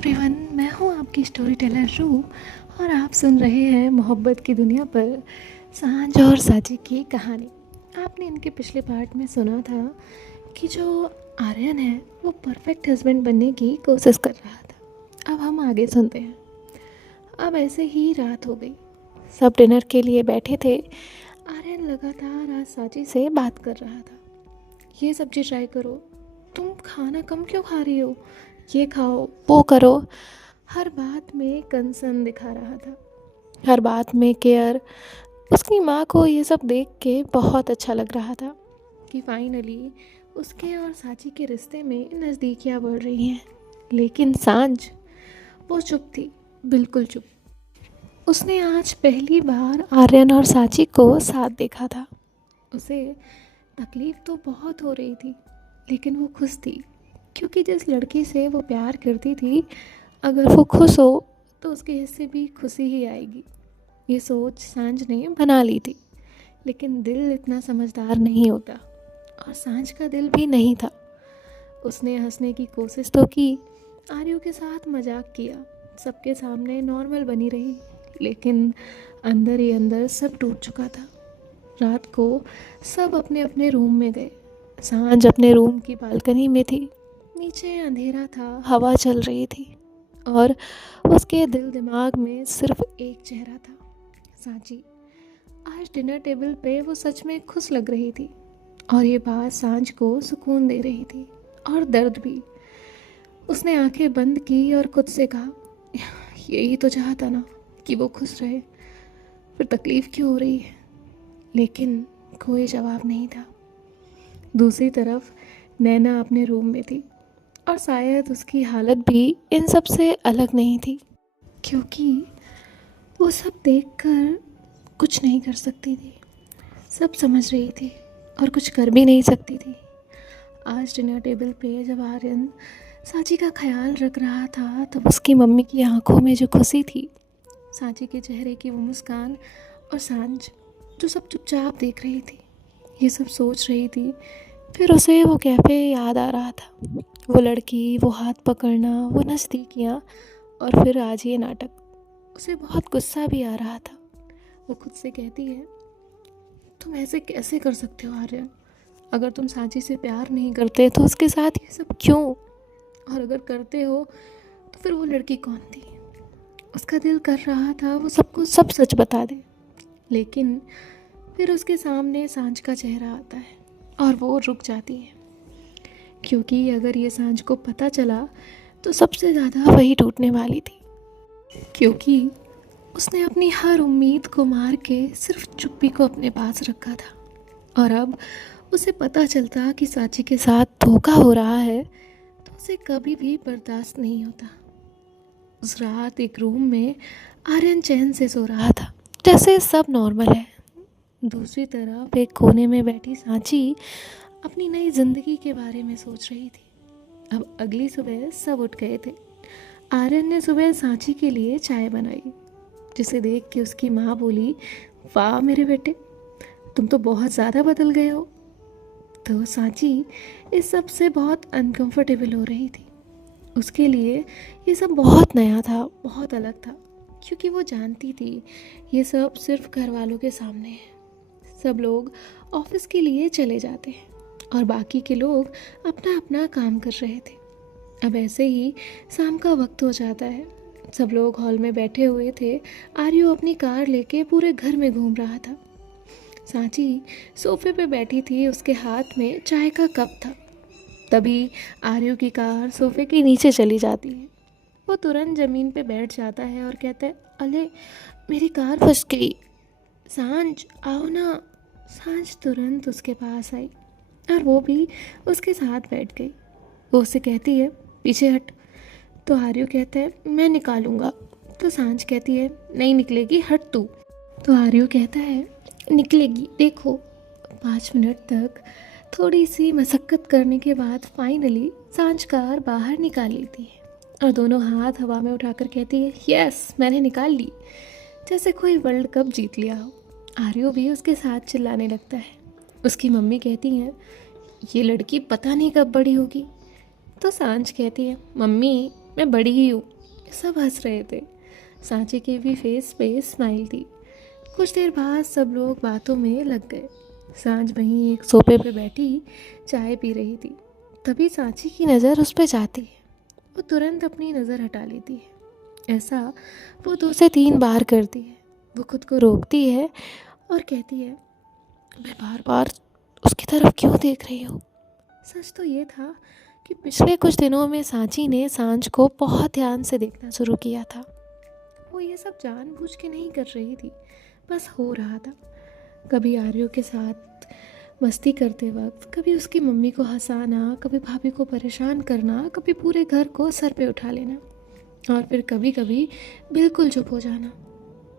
Everyone, मैं हूँ आपकी स्टोरी टेलर रूप और आप सुन रहे हैं मोहब्बत की दुनिया पर सांझ और साची की कहानी। आपने इनके पिछले पार्ट में सुना था कि जो आर्यन है वो परफेक्ट हस्बैंड बनने की कोशिश कर रहा था। अब हम आगे सुनते हैं। अब ऐसे ही रात हो गई, सब डिनर के लिए बैठे थे। आर्यन लगातार आज साची से बात कर रहा था। ये सब्जी ट्राई करो, तुम खाना कम क्यों खा रही हो, ये खाओ, वो करो। हर बात में कंसर्न दिखा रहा था, हर बात में केयर। उसकी माँ को ये सब देख के बहुत अच्छा लग रहा था कि फाइनली उसके और साची के रिश्ते में नज़दीकियाँ बढ़ रही हैं। लेकिन सांझ, वो चुप थी, बिल्कुल चुप। उसने आज पहली बार आर्यन और साची को साथ देखा था। उसे तकलीफ़ तो बहुत हो रही थी, लेकिन वो खुश थी क्योंकि जिस लड़की से वो प्यार करती थी, अगर वो खुश हो तो उसके हिस्से भी खुशी ही आएगी। ये सोच सांझ ने बना ली थी। लेकिन दिल इतना समझदार नहीं होता, और सांझ का दिल भी नहीं था। उसने हंसने की कोशिश तो की, आर्यू के साथ मजाक किया, सबके सामने नॉर्मल बनी रही, लेकिन अंदर ही अंदर सब टूट चुका था। रात को सब अपने अपने रूम में गए। सांझ अपने रूम की बालकनी में थी। नीचे अंधेरा था, हवा चल रही थी, और उसके दिल दिमाग में सिर्फ एक चेहरा था, सांची। आज डिनर टेबल पे वो सच में खुश लग रही थी, और ये बात सांझ को सुकून दे रही थी, और दर्द भी। उसने आंखें बंद की और खुद से कहा, यही तो चाहता ना कि वो खुश रहे, फिर तकलीफ़ क्यों हो रही है। लेकिन कोई जवाब नहीं था। दूसरी तरफ नैना अपने रूम में थी, और शायद उसकी हालत भी इन सब से अलग नहीं थी, क्योंकि वो सब देखकर कुछ नहीं कर सकती थी। सब समझ रही थी और कुछ कर भी नहीं सकती थी। आज डिनर टेबल पे जब आर्यन साची का ख्याल रख रहा था, तब उसकी मम्मी की आंखों में जो खुशी थी, साची के चेहरे की वो मुस्कान, और सांझ जो सब चुपचाप देख रही थी, ये सब सोच रही थी। फिर उसे वो कैफ़े याद आ रहा था, वो लड़की, वो हाथ पकड़ना, वो नज़दीकियाँ, और फिर आज ये नाटक। उसे बहुत गुस्सा भी आ रहा था। वो खुद से कहती है, तुम ऐसे कैसे कर सकते हो आर्यन? अगर तुम सांची से प्यार नहीं करते तो उसके साथ ये सब क्यों? और अगर करते हो तो फिर वो लड़की कौन थी? उसका दिल कर रहा था वो सबको सब सच बता दे, लेकिन फिर उसके सामने सांझ का चेहरा आता है और वो रुक जाती है, क्योंकि अगर ये सांझ को पता चला तो सबसे ज़्यादा वही टूटने वाली थी, क्योंकि उसने अपनी हर उम्मीद को मार के सिर्फ चुप्पी को अपने पास रखा था। और अब उसे पता चलता कि साची के साथ धोखा हो रहा है तो उसे कभी भी बर्दाश्त नहीं होता। उस रात एक रूम में आर्यन चैन से सो रहा था, जैसे सब नॉर्मल है। दूसरी तरफ एक कोने में बैठी सांची अपनी नई ज़िंदगी के बारे में सोच रही थी। अब अगली सुबह सब उठ गए थे। आर्यन ने सुबह सांची के लिए चाय बनाई, जिसे देख के उसकी माँ बोली, वाह मेरे बेटे, तुम तो बहुत ज़्यादा बदल गए हो। तो सांची इस सब से बहुत अनकंफर्टेबल हो रही थी। उसके लिए ये सब बहुत नया था, बहुत अलग था, क्योंकि वो जानती थी ये सब सिर्फ घर वालों के सामने है। सब लोग ऑफिस के लिए चले जाते हैं और बाकी के लोग अपना अपना काम कर रहे थे। अब ऐसे ही शाम का वक्त हो जाता है। सब लोग हॉल में बैठे हुए थे। आर्यू अपनी कार लेके पूरे घर में घूम रहा था। सांची सोफे पे बैठी थी, उसके हाथ में चाय का कप था। तभी आर्यू की कार सोफे के नीचे चली जाती है। वो तुरंत ज़मीन पे बैठ जाता है और कहता है, अले मेरी कार फंस गई, सांझ आओ ना। सांझ तुरंत उसके पास आई और वो भी उसके साथ बैठ गई। वो उसे कहती है, पीछे हट। तो आर्यू कहता है, मैं निकालूंगा। तो सांझ कहती है, नहीं निकलेगी, हट तू। तो आर्यू कहता है, निकलेगी, देखो। 5 मिनट तक थोड़ी सी मशक्क़त करने के बाद फाइनली सांझ कार बाहर निकाल लेती है और दोनों हाथ हवा में उठाकर कहती है, यस मैंने निकाल ली, जैसे कोई वर्ल्ड कप जीत लिया हो। आर्यू भी उसके साथ चिल्लाने लगता है। उसकी मम्मी कहती हैं, ये लड़की पता नहीं कब बड़ी होगी। तो सांझ कहती है, मम्मी मैं बड़ी ही हूँ। सब हंस रहे थे। सांची के भी फेस पे स्माइल थी। कुछ देर बाद सब लोग बातों में लग गए। सांझ वहीं एक सोफे पे बैठी चाय पी रही थी। तभी सांची की नज़र उस पर जाती है। वो तुरंत अपनी नज़र हटा लेती है। ऐसा वो 2 से 3 बार करती है। वो खुद को रोकती है और कहती है, मैं बार बार उसकी तरफ क्यों देख रही हूँ। सच तो ये था कि पिछले कुछ दिनों में सांची ने सांझ को बहुत ध्यान से देखना शुरू किया था। वो ये सब जानबूझ के नहीं कर रही थी, बस हो रहा था। कभी आर्यो के साथ मस्ती करते वक्त, कभी उसकी मम्मी को हंसाना, कभी भाभी को परेशान करना, कभी पूरे घर को सर पे उठा लेना, और फिर कभी कभी बिल्कुल चुप हो जाना,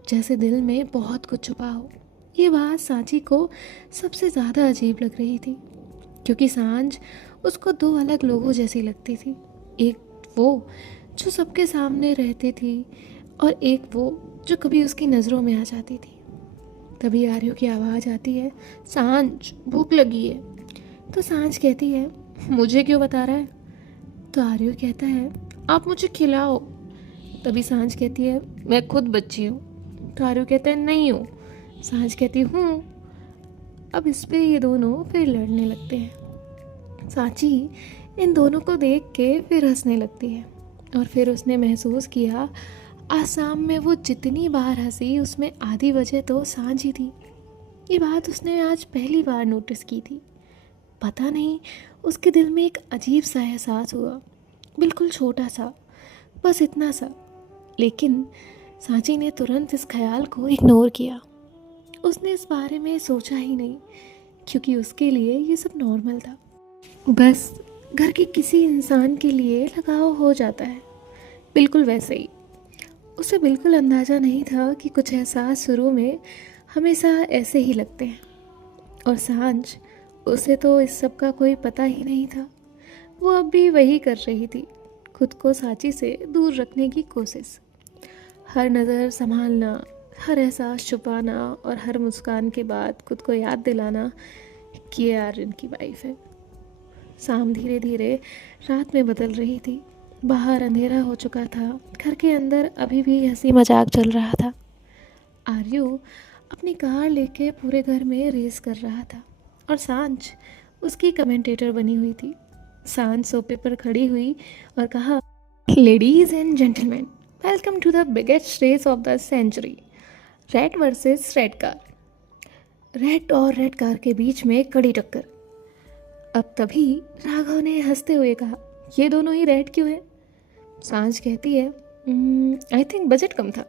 जैसे दिल में बहुत कुछ छुपा हो। ये बात सांची को सबसे ज़्यादा अजीब लग रही थी, क्योंकि सांझ उसको 2 अलग लोगों जैसी लगती थी। एक वो जो सबके सामने रहती थी, और एक वो जो कभी उसकी नज़रों में आ जाती थी। तभी आर्यो की आवाज़ आती है, सांझ भूख लगी है। तो सांझ कहती है, मुझे क्यों बता रहा है। तो आर्यो कहता है, आप मुझे खिलाओ। तभी सांझ कहती है, मैं खुद बच्ची हूँ। तो आर्यो कहता है, नहीं हूँ। सांझ कहती हूँ। अब इस पे ये दोनों फिर लड़ने लगते हैं। सांची इन दोनों को देख के फिर हंसने लगती है, और फिर उसने महसूस किया आसाम में वो जितनी बार हंसी उसमें आधी वजह तो सांझ ही थी। ये बात उसने आज पहली बार नोटिस की थी। पता नहीं, उसके दिल में एक अजीब सा एहसास हुआ, बिल्कुल छोटा सा, बस इतना सा। लेकिन सांची ने तुरंत इस ख्याल को इग्नोर किया। उसने इस बारे में सोचा ही नहीं, क्योंकि उसके लिए ये सब नॉर्मल था। बस घर के किसी इंसान के लिए लगाव हो जाता है, बिल्कुल वैसे ही। उसे बिल्कुल अंदाज़ा नहीं था कि कुछ एहसास शुरू में हमेशा ऐसे ही लगते हैं। और सांझ, उसे तो इस सब का कोई पता ही नहीं था। वो अब भी वही कर रही थी, खुद को सांची से दूर रखने की कोशिश। हर नज़र संभालना, हर एहसास छुपाना, और हर मुस्कान के बाद खुद को याद दिलाना कि ये आर्यन की वाइफ है। शाम धीरे धीरे रात में बदल रही थी। बाहर अंधेरा हो चुका था। घर के अंदर अभी भी हंसी मजाक चल रहा था। आर्यू अपनी कार लेके पूरे घर में रेस कर रहा था, और सांझ उसकी कमेंटेटर बनी हुई थी। सांझ सोफे पर खड़ी हुई और कहा, ladies and gentleman, welcome to the biggest race of the century, red versus red car. Red और रेड कार के बीच में कड़ी टक्कर। अब तभी राघव ने हंसते हुए कहा, ये दोनों ही रेड क्यों है। सांझ कहती है, आई थिंक बजट कम था।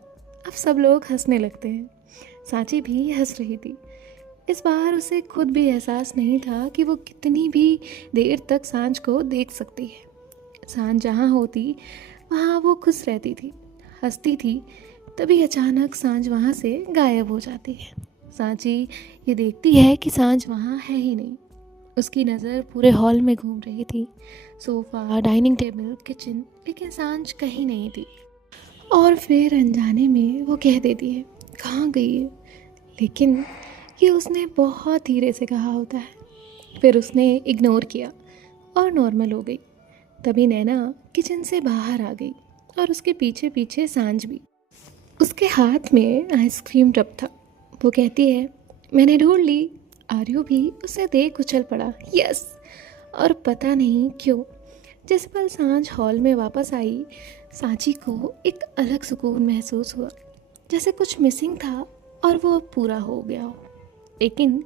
अब सब लोग हंसने लगते हैं। सांची भी हंस रही थी। इस बार उसे खुद भी एहसास नहीं था कि वो कितनी भी देर तक सांझ को देख सकती है। सांझ जहाँ होती वहाँ वो खुश रहती थी, हंसती थी। तभी अचानक सांझ वहाँ से गायब हो जाती है। सांची ये देखती है कि सांझ वहाँ है ही नहीं। उसकी नज़र पूरे हॉल में घूम रही थी, सोफ़ा, डाइनिंग टेबल, किचन, लेकिन सांझ कहीं नहीं थी। और फिर अनजाने में वो कह देती है, कहाँ गई है। लेकिन ये उसने बहुत धीरे से कहा होता है। फिर उसने इग्नोर किया और नॉर्मल हो गई। तभी नैना किचन से बाहर आ गई, और उसके पीछे पीछे सांझ भी। उसके हाथ में आइसक्रीम टब था। वो कहती है, मैंने ढूंढ ली। आर्यो भी उसे देख उछल पड़ा, यस। और पता नहीं क्यों, जिस पल सांझ हॉल में वापस आई, सांची को एक अलग सुकून महसूस हुआ, जैसे कुछ मिसिंग था और वो अब पूरा हो गया हो। लेकिन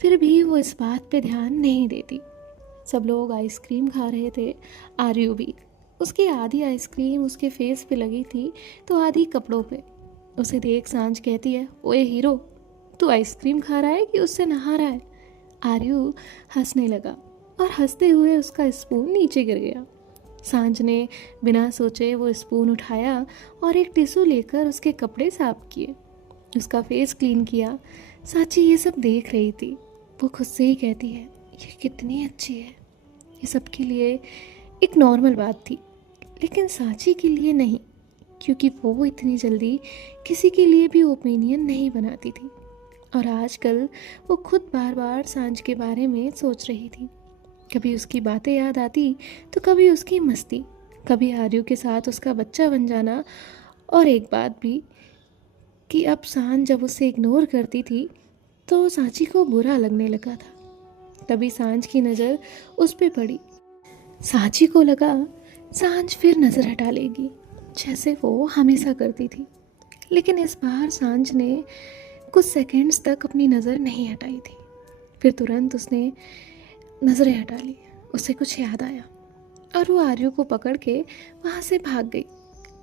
फिर भी वो इस बात पे ध्यान नहीं देती। सब लोग आइसक्रीम खा रहे थे, आर्यो भी। उसकी आधी आइसक्रीम उसके फेस पे लगी थी, तो आधी कपड़ों पे। उसे देख सांझ कहती है, ओए हीरो, तू आइसक्रीम खा रहा है कि उससे नहा रहा है। आर्यू हंसने लगा, और हंसते हुए उसका स्पून नीचे गिर गया। सांझ ने बिना सोचे वो स्पून उठाया और एक टिश्यू लेकर उसके कपड़े साफ किए, उसका फेस क्लीन किया। सांची ये सब देख रही थी। वो खुद से ही कहती है, ये कितनी अच्छी है। ये सबके लिए एक नॉर्मल बात थी, लेकिन सांची के लिए नहीं, क्योंकि वो इतनी जल्दी किसी के लिए भी ओपिनियन नहीं बनाती थी। और आजकल वो खुद बार बार सांझ के बारे में सोच रही थी। कभी उसकी बातें याद आती, तो कभी उसकी मस्ती, कभी आर्यू के साथ उसका बच्चा बन जाना, और एक बात भी कि अब सांझ जब उसे इग्नोर करती थी तो सांची को बुरा लगने लगा था। तभी सांझ की नज़र उस पे पड़ी। सांची को लगा सांझ फिर नज़र हटा लेगी, जैसे वो हमेशा करती थी। लेकिन इस बार सांझ ने कुछ सेकंड्स तक अपनी नज़र नहीं हटाई थी। फिर तुरंत उसने नज़रें हटा ली। उसे कुछ याद आया और वो आर्यू को पकड़ के वहाँ से भाग गई।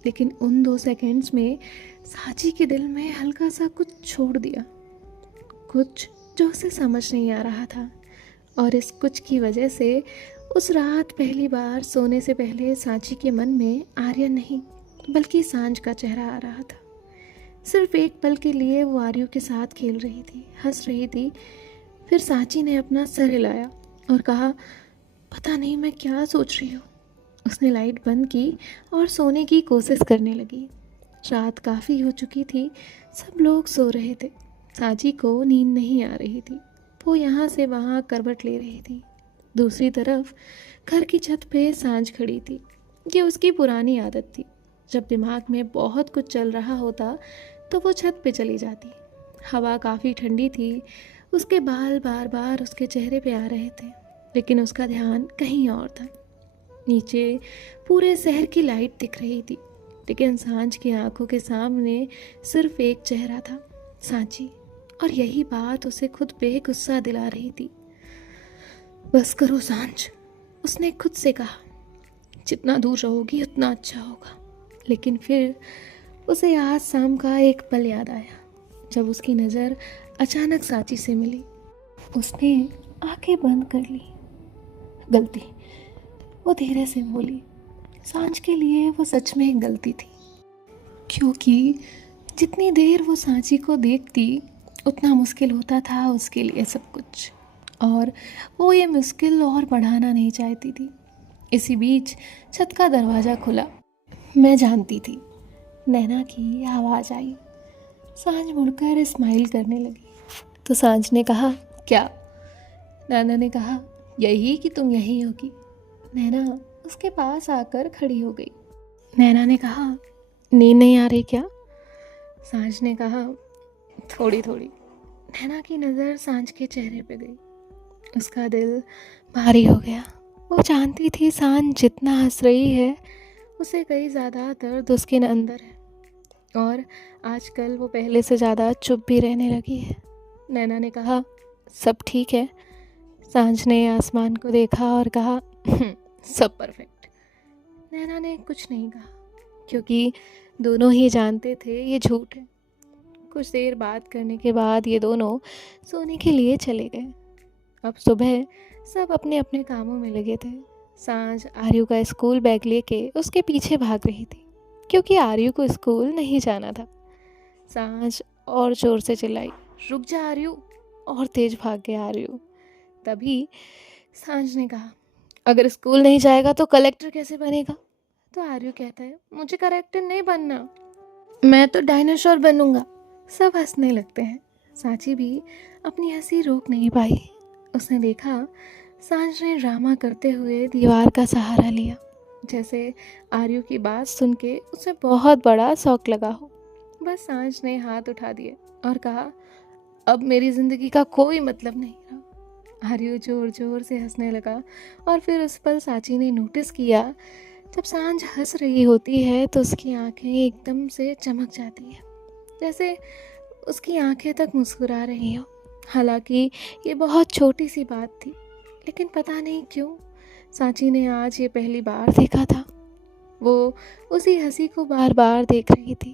लेकिन उन 2 सेकंड्स में सांची के दिल में हल्का सा कुछ छोड़ दिया, कुछ जो उसे समझ नहीं आ रहा था। और इस कुछ की वजह से उस रात पहली बार सोने से पहले सांची के मन में आर्यन नहीं बल्कि सांझ का चेहरा आ रहा था। सिर्फ एक पल के लिए वो आर्यू के साथ खेल रही थी, हंस रही थी। फिर सांची ने अपना सर हिलाया और कहा, पता नहीं मैं क्या सोच रही हूँ। उसने लाइट बंद की और सोने की कोशिश करने लगी। रात काफ़ी हो चुकी थी, सब लोग सो रहे थे। सांची को नींद नहीं आ रही थी। वो यहाँ से वहाँ करवट ले रही थी। दूसरी तरफ घर की छत पे सांझ खड़ी थी। ये उसकी पुरानी आदत थी। जब दिमाग में बहुत कुछ चल रहा होता तो वो छत पे चली जाती। हवा काफ़ी ठंडी थी। उसके बाल बार बार उसके चेहरे पे आ रहे थे, लेकिन उसका ध्यान कहीं और था। नीचे पूरे शहर की लाइट दिख रही थी, लेकिन सांझ की आंखों के सामने सिर्फ एक चेहरा था, सांची। और यही बात उसे खुद पे गुस्सा दिला रही थी। बस करो सांझ, उसने खुद से कहा। जितना दूर रहोगी उतना अच्छा होगा। लेकिन फिर उसे आज शाम का एक पल याद आया, जब उसकी नज़र अचानक सांची से मिली। उसने आंखें बंद कर ली। गलती, वो धीरे से बोली। सांझ के लिए वो सच में एक गलती थी, क्योंकि जितनी देर वो सांची को देखती उतना मुश्किल होता था उसके लिए सब कुछ, और वो ये मुश्किल और बढ़ाना नहीं चाहती थी। इसी बीच छत का दरवाज़ा खुला। मैं जानती थी, नैना की आवाज़ आई। सांझ मुड़कर स्माइल करने लगी तो सांझ ने कहा, क्या? नैना ने कहा, यही कि तुम यहीं होगी। नैना उसके पास आकर खड़ी हो गई। नैना ने कहा, नींद नहीं आ रही क्या? सांझ ने कहा, थोड़ी थोड़ी। नैना की नज़र सांझ के चेहरे पे गई। उसका दिल भारी हो गया। वो जानती थी सांझ जितना हंस रही है उसे कई ज़्यादा दर्द उसके अंदर है, और आजकल वो पहले से ज़्यादा चुप भी रहने लगी है। नैना ने कहा, सब ठीक है? सांझ ने आसमान को देखा और कहा, सब परफेक्ट। नैना ने कुछ नहीं कहा, क्योंकि दोनों ही जानते थे ये झूठ है। कुछ देर बात करने के बाद ये दोनों सोने के लिए चले गए। अब सुबह सब अपने अपने कामों में लगे थे। सांझ आर्यू का स्कूल बैग लेके उसके पीछे भाग रही थी, क्योंकि आर्यू को स्कूल नहीं जाना था। सांझ और ज़ोर से चिल्लाई, रुक जा आर्यू, और तेज भाग गया आर्यू। तभी सांझ ने कहा, अगर स्कूल नहीं जाएगा तो कलेक्टर कैसे बनेगा? तो आर्यू कहता है, मुझे कलेक्टर नहीं बनना, मैं तो डायनासोर बनूंगा। सब हंसने लगते हैं। सांची भी अपनी हंसी रोक नहीं पाई। उसने देखा सांझ ने ड्रामा करते हुए दीवार का सहारा लिया, जैसे आर्यू की बात सुन के उसे बहुत बड़ा शौक लगा हो। बस सांझ ने हाथ उठा दिए और कहा, अब मेरी ज़िंदगी का कोई मतलब नहीं रहा। आर्यू जोर जोर से हंसने लगा, और फिर उस पल सांची ने नोटिस किया, जब सांझ हंस रही होती है तो उसकी आंखें एकदम से चमक जाती हैं, जैसे उसकी आंखें तक मुस्कुरा रही हो। हालांकि ये बहुत छोटी सी बात थी, लेकिन पता नहीं क्यों सांची ने आज ये पहली बार देखा था। वो उसी हंसी को बार बार देख रही थी,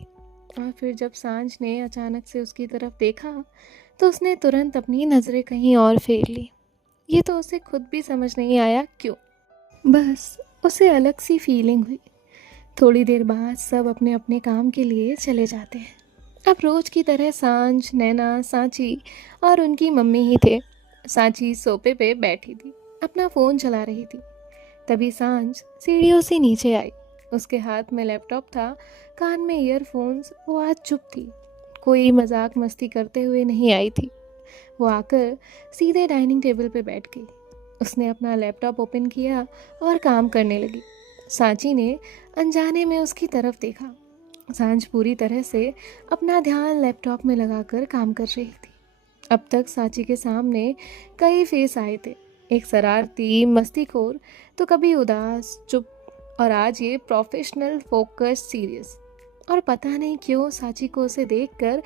और फिर जब सांझ ने अचानक से उसकी तरफ देखा तो उसने तुरंत अपनी नज़रें कहीं और फेर ली। ये तो उसे खुद भी समझ नहीं आया क्यों, बस उसे अलग सी फीलिंग हुई। थोड़ी देर बाद सब अपने अपने काम के लिए चले जाते हैं। अब रोज़ की तरह सांझ, नैना, सांची और उनकी मम्मी ही थे। सांची सोफे पे बैठी थी, अपना फ़ोन चला रही थी। तभी सांझ सीढ़ियों से नीचे आई। उसके हाथ में लैपटॉप था, कान में ईयरफोन्स। वो आज चुप थी, कोई मजाक मस्ती करते हुए नहीं आई थी। वो आकर सीधे डाइनिंग टेबल पे बैठ गई। उसने अपना लैपटॉप ओपन किया और काम करने लगी। सांची ने अनजाने में उसकी तरफ देखा। सांझ पूरी तरह से अपना ध्यान लैपटॉप में लगाकर काम कर रही थी। अब तक सांची के सामने कई फेस आए थे, एक शरारती मस्तीखोर, तो कभी उदास चुप, और आज ये प्रोफेशनल फोकस सीरियस। और पता नहीं क्यों सांची को उसे देखकर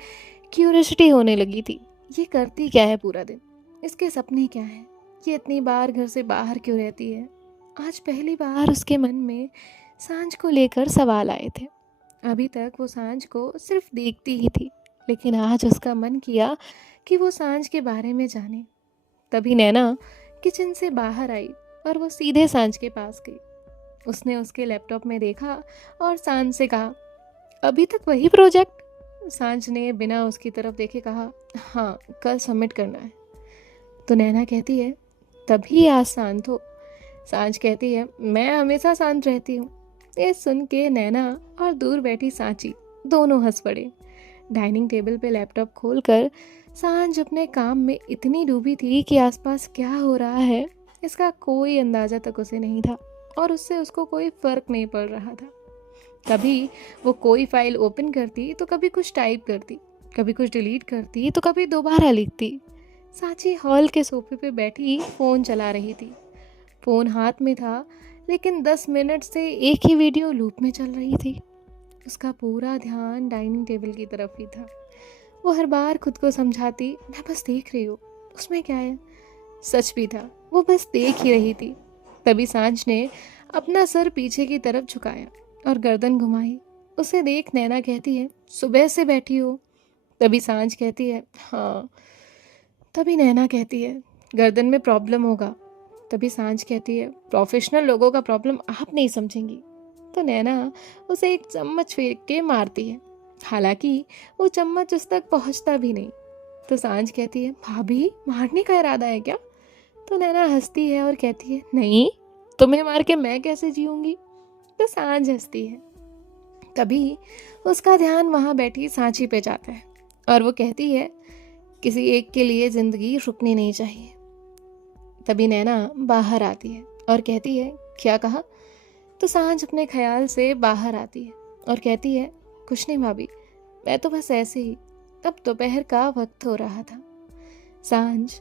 क्यूरियोसिटी होने लगी थी। ये करती क्या है पूरा दिन, इसके सपने क्या हैं, ये इतनी बार घर से बाहर क्यों रहती है। आज पहली बार उसके मन में सांझ को लेकर सवाल आए थे। अभी तक वो सांझ को सिर्फ देखती ही थी, लेकिन आज उसका मन किया कि वो सांझ के बारे में जाने। तभी नैना किचन से बाहर आई और वो सीधे सांझ के पास गई। उसने उसके लैपटॉप में देखा और सांझ से कहा, अभी तक वही प्रोजेक्ट? सांझ ने बिना उसकी तरफ देखे कहा, हाँ, कल सबमिट करना है। तो नैना कहती है, तभी आज शांत हो। सांझ कहती है, मैं हमेशा शांत रहती हूँ। ये सुन के नैना और दूर बैठी सांची दोनों हंस पड़े। डाइनिंग टेबल पे लैपटॉप खोलकर सांझ अपने काम में इतनी डूबी थी कि आसपास क्या हो रहा है इसका कोई अंदाज़ा तक उसे नहीं था, और उससे उसको कोई फ़र्क नहीं पड़ रहा था। कभी वो कोई फाइल ओपन करती तो कभी कुछ टाइप करती, कभी कुछ डिलीट करती तो कभी दोबारा लिखती। सांची हॉल के सोफे पे बैठी फ़ोन चला रही थी। फ़ोन हाथ में था, लेकिन 10 मिनट से एक ही वीडियो लूप में चल रही थी। उसका पूरा ध्यान डाइनिंग टेबल की तरफ ही था। वो हर बार खुद को समझाती, मैं बस देख रही हूँ, उसमें क्या है। सच भी था, वो बस देख ही रही थी। तभी सांझ ने अपना सर पीछे की तरफ झुकाया और गर्दन घुमाई। उसे देख नैना कहती है, सुबह से बैठी हो? तभी सांझ कहती है, हाँ। तभी नैना कहती है, गर्दन में प्रॉब्लम होगा। तभी सांझ कहती है, प्रोफेशनल लोगों का प्रॉब्लम आप नहीं समझेंगी। तो नैना उसे एक चम्मच फेंक के मारती है, हालांकि वो चम्मच उस तक पहुंचता भी नहीं। तो सांझ कहती है, भाभी, मारने का इरादा है क्या? तो नैना हंसती है और कहती है, नहीं, तुम्हें मार के मैं कैसे जीऊंगी। तो सांझ हंसती है। तभी उसका ध्यान वहाँ बैठी सांची पे जाता है और वो कहती है, किसी एक के लिए ज़िंदगी रुकनी नहीं चाहिए। तभी नैना बाहर आती है और कहती है, क्या कहा? तो सांझ अपने ख्याल से बाहर आती है और कहती है, कुछ नहीं भाभी, मैं तो बस ऐसे ही। तब दोपहर का वक्त हो रहा था। सांझ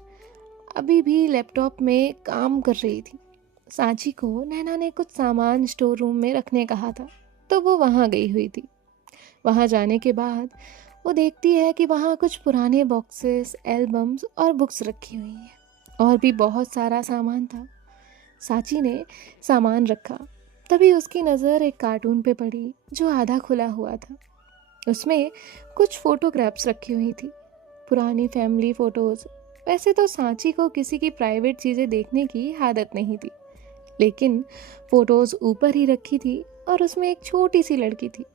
अभी भी लैपटॉप में काम कर रही थी। सांची को नैना ने कुछ सामान स्टोर रूम में रखने कहा था, तो वो वहाँ गई हुई थी। वहाँ जाने के बाद वो देखती है कि वहाँ कुछ पुराने बॉक्सेस, एल्बम्स और बुक्स रखी हुई हैं, और भी बहुत सारा सामान था। सांची ने सामान रखा, तभी उसकी नज़र एक कार्टून पे पड़ी जो आधा खुला हुआ था। उसमें कुछ फ़ोटोग्राफ्स रखी हुई थी, पुरानी फैमिली फ़ोटोज़। वैसे तो सांची को किसी की प्राइवेट चीज़ें देखने की आदत नहीं थी, लेकिन फ़ोटोज़ ऊपर ही रखी थी और उसमें एक छोटी सी लड़की थी,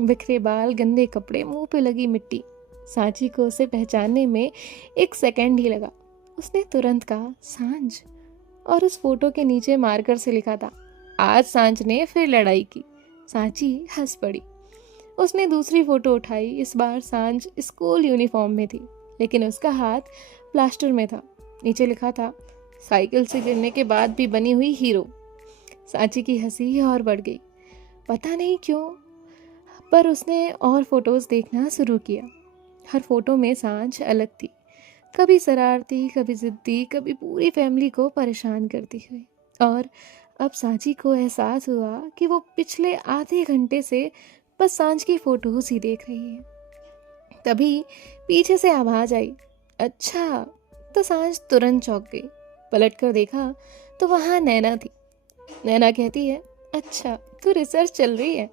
बिखरे बाल, गंदे कपड़े, मुंह पे लगी मिट्टी। सांची को उसे पहचानने में 1 सेकंड ही लगा। उसने तुरंत कहा, सांझ, और उस फोटो के नीचे मार्कर से लिखा था, आज सांझ ने फिर लड़ाई की। सांची हंस पड़ी। उसने दूसरी फोटो उठाई। इस बार सांझ स्कूल यूनिफॉर्म में थी, लेकिन उसका हाथ प्लास्टर में था। नीचे लिखा था, साइकिल से गिरने के बाद भी बनी हुई हीरो। सांची की हंसी और बढ़ गई, पता नहीं क्यों, पर उसने और फोटोज़ देखना शुरू किया। हर फोटो में सांझ अलग थी, कभी शरारती, कभी ज़िद्दी, कभी पूरी फैमिली को परेशान करती हुई। और अब सांची को एहसास हुआ कि वो पिछले आधे घंटे से बस सांझ की फ़ोटोज़ ही देख रही है। तभी पीछे से आवाज़ आई, अच्छा। तो सांझ तुरंत चौंक गई। पलट कर देखा तो वहाँ नैना थी। नैना कहती है, अच्छा, तो रिसर्च चल रही है।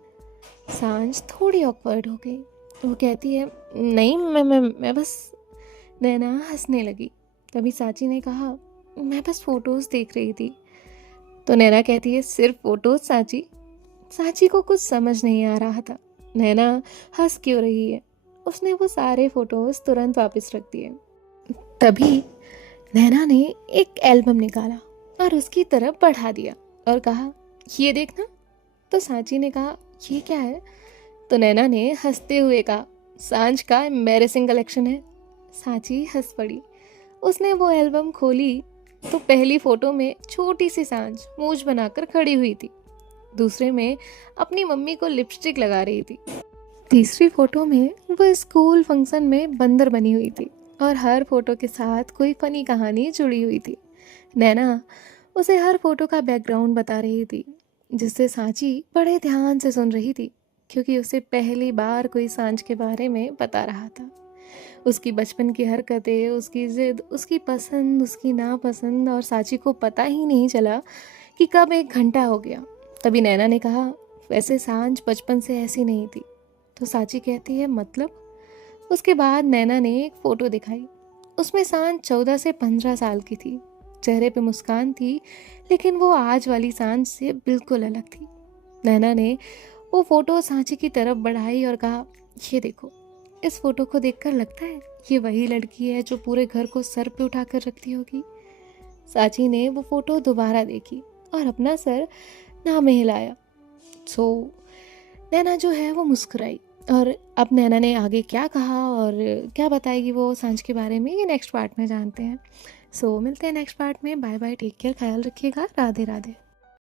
सांझ थोड़ी ऑकवर्ड हो गई। वो कहती है, नहीं, मैं बस। नैना हंसने लगी। तभी सांची ने कहा, मैं बस फ़ोटोज़ देख रही थी। तो नैना कहती है, सिर्फ फ़ोटोज़ सांची? सांची को कुछ समझ नहीं आ रहा था, नैना हंस क्यों रही है। उसने वो सारे फ़ोटोज़ तुरंत वापस रख दिए। तभी नैना ने एक एल्बम निकाला और उसकी तरफ बढ़ा दिया और कहा, ये देखना। तो सांची ने कहा, ये क्या है? तो नैना ने हंसते हुए कहा, सांझ का एम्बैरेसिंग कलेक्शन है। सांची हंस पड़ी। उसने वो एल्बम खोली तो पहली फ़ोटो में छोटी सी सांझ मूंछ बनाकर खड़ी हुई थी। दूसरे में अपनी मम्मी को लिपस्टिक लगा रही थी। तीसरी फोटो में वो स्कूल फंक्शन में बंदर बनी हुई थी और हर फोटो के साथ कोई फनी कहानी जुड़ी हुई थी। नैना उसे हर फोटो का बैकग्राउंड बता रही थी, जिससे सांची बड़े ध्यान से सुन रही थी, क्योंकि उसे पहली बार कोई सांच के बारे में बता रहा था। उसकी बचपन की हरकतें, उसकी ज़िद, उसकी पसंद, उसकी नापसंद, और सांची को पता ही नहीं चला कि कब 1 घंटा हो गया। तभी नैना ने कहा, वैसे सांच बचपन से ऐसी नहीं थी। तो सांची कहती है, मतलब? उसके बाद नैना ने एक फ़ोटो दिखाई। उसमें सांच 14 से 15 साल की थी। चेहरे पे मुस्कान थी, लेकिन वो आज वाली सांच से बिल्कुल अलग थी। नैना ने वो फ़ोटो सांची की तरफ बढ़ाई और कहा, ये देखो, इस फोटो को देखकर लगता है ये वही लड़की है जो पूरे घर को सर पे उठाकर रखती होगी। सांची ने वो फोटो दोबारा देखी और अपना सर ना में हिलाया। सो नैना जो है वो मुस्कुराई। और अब नैना ने आगे क्या कहा और क्या बताएगी वो सांच के बारे में, ये नेक्स्ट पार्ट में जानते हैं। सो मिलते हैं नेक्स्ट पार्ट में। बाय बाय, टेक केयर, ख्याल रखिएगा, राधे राधे।